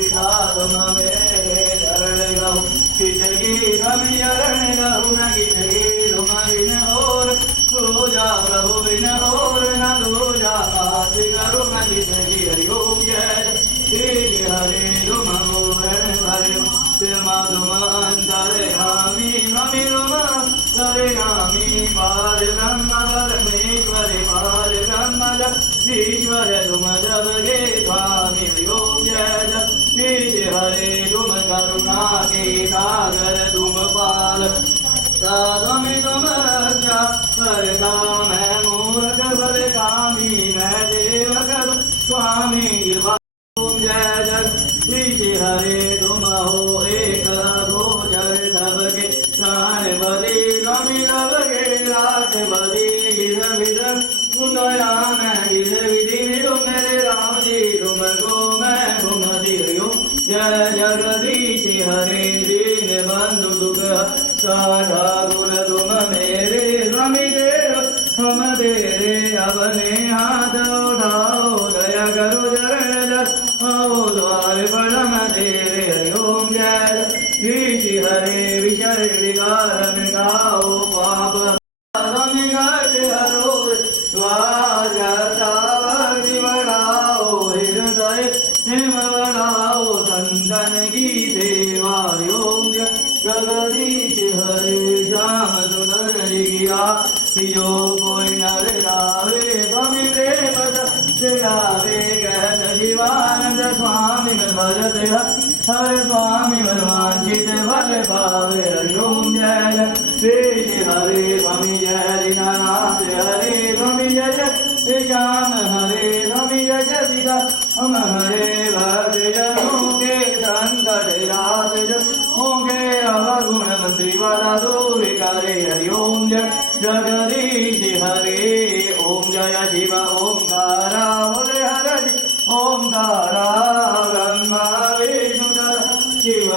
पिता तुम मेरे चरण गौ किसकी रमण गौ न किसकी तुम बिन और पूजा प्रभु बिन और न दूजा बात करो न किसकी हरिओम जय श्री हरे तुम मोहन हरे तुम अंतर्यामी नमी तुम परिणामी पार ब्रह्म परमेश्वर पार ब्रह्म ईश्वर तुम जब गे स्वामी हरिओम जय श्री हरे तुम करुणा के सागर तुम पाल साधमी तुम रक्षा करता मैं मूर्ख बल कामी मैं देव करूँ स्वामी कृपा जय जय श्री हरे तुम हो एक गोचर सबके शान बलि स्वामी सबके रात बलि गिर विद कुंदया मैं गिर विधि मेरे राम जी तुम को मैं घुमति हूँ जय जगदीश हरे दीन बंधु दुख सारा गुर तुम मेरे स्वामी देव हम तेरे अपने हाथ उठाओ दया करो चरण द्वार परम तेरे हरिओम जय श्री हरे विषय विकार मिटाओ पाप निगत हरो बढ़ाओ हृदय हिम बढ़ाओ संतन की सेवा हरिओम जय जगदीश हरे श्याम सुंदर लिया जो कोई नर गावे स्वामी प्रेम गावे कहत जीवानंद स्वामी भजत हर स्वामी मनवांचित फल पावे हरिओम जय श्री हरे स्वामी जय दीनानाथ हरे स्वामी जय श्याम हरे स्वामी जय सीता हम हरे भक्त जनों के संकट रात होंगे अवगुण मंत्री वाला दूर करे हरिओम जय जगदीश हरे ओम जय शिव ओंकारा बोले हरि ओंकारा ब्रह्मा विष्णु शिव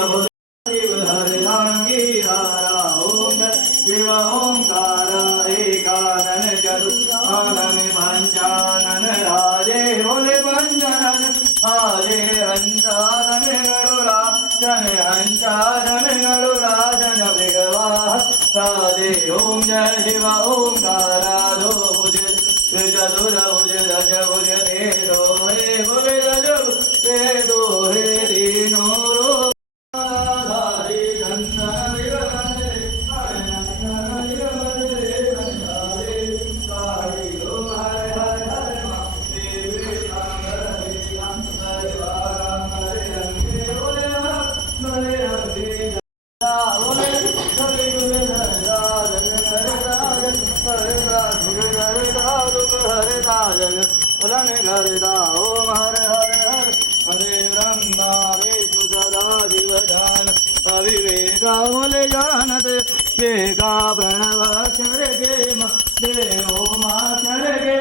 शिव हरे अंगीरा ओम शिव ओंकारा एकानन चतुरानन पंचानन राजे बोले पंचानन आजे हंसानन गरुड़ा जन हंसानन गरुड़ा जन भगवा राजे ओम जय शिव ओंकारा दो भुज चतुर भुज रज भुज रे दो हे बोले रज रे दो हे दीनो ओम हर हर हर हरे ब्रह्मा विष्णु सदा शिवदान अविवेका बोले जानत के का प्रणव अक्षर के देव माक्षर के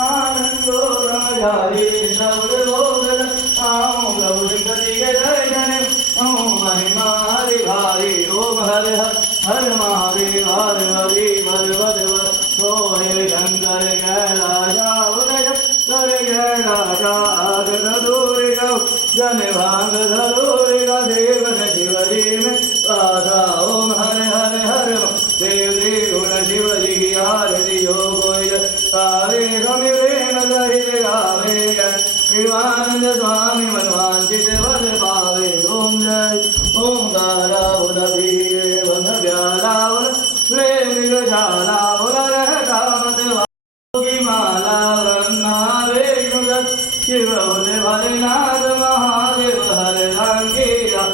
आनंदो रमजारी नवर बोल आम गौर गति के दर्शन ओम महिमा हरि भारी ओम हर हर हर महादेव हर हरि वर वर वर सोहे शंकर कैलाशा उदय कर कैलाशा आगन दूर गौ जन भांग धरूर का देवन शिवजी में पासा ओम हर हर हर देव देव गुण शिवजी की आरती हो गोय सारे स्वामी प्रेम सहित गावे शिवानंद स्वामी मनवांचित फल पावे ओम जय ओंकारा उदीरे वन प्याला प्रेम निगशाला रहता मत माला ब्रह्मा विष्णु शिव भोले भोलेनाथ महादेव हर रंगीरा